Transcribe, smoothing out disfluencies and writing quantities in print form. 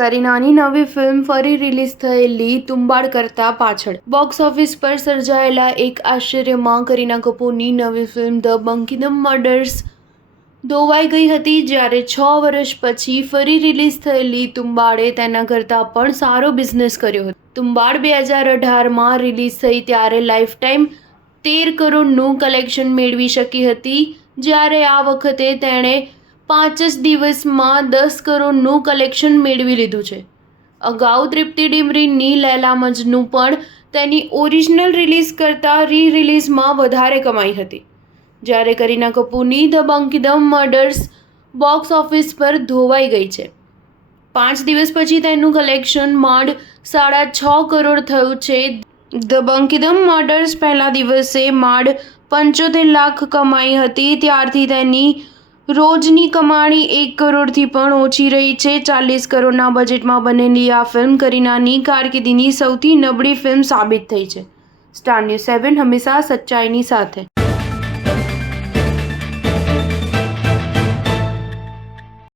કરીનાની નવી ફિલ્મ ફરી રિલીઝ થયેલી તુંબાડ કરતા પાછળ બોક્સ ઓફિસ પર સર્જાયેલા એક આશ્ચર્યમાં કરીના કપૂરની નવી ફિલ્મ ધ બંકિમ મર્ડર્સ ધોવાઈ ગઈ હતી, જ્યારે 6 વર્ષ પછી ફરી રિલીઝ થયેલી તુંબાડે તેના કરતાં પણ સારો બિઝનેસ કર્યો હતો. તુંબાડ 2018માં રિલીઝ થઈ ત્યારે લાઈફ ટાઈમ 13 કરોડનું કલેક્શન મેળવી શકી હતી, જ્યારે આ વખતે તેણે 5 જ દિવસમાં 10 કરોડનું કલેક્શન મેળવી લીધું છે. અગાઉ તૃપ્તિ ડિમરીની લૈલા મજનુ પણ તેની ઓરિજિનલ રિલીઝ કરતાં રી-રિલીઝમાં વધારે કમાઈ હતી, જ્યારે કરીના કપૂરની ધ બંકિમ મર્ડર્સ બોક્સ ઓફિસ પર ધોવાઈ ગઈ છે. 5 દિવસ પછી તેનું કલેક્શન માંડ 6.5 કરોડ થયું છે. ધ બંકિમ મર્ડર્સ પહેલા દિવસે માંડ 75 લાખ કમાઈ હતી, ત્યારથી તેની રોજની કમાણી 1 કરોડથી પણ ઓછી રહી છે. 40 કરોડના બજેટમાં બનેલી આ ફિલ્મ કરીનાની કારકિર્દીની સૌથી નબળી ફિલ્મ સાબિત થઈ છે. સ્ટાર ન્યૂઝ 7 હંમેશા સચ્ચાઈની સાથે.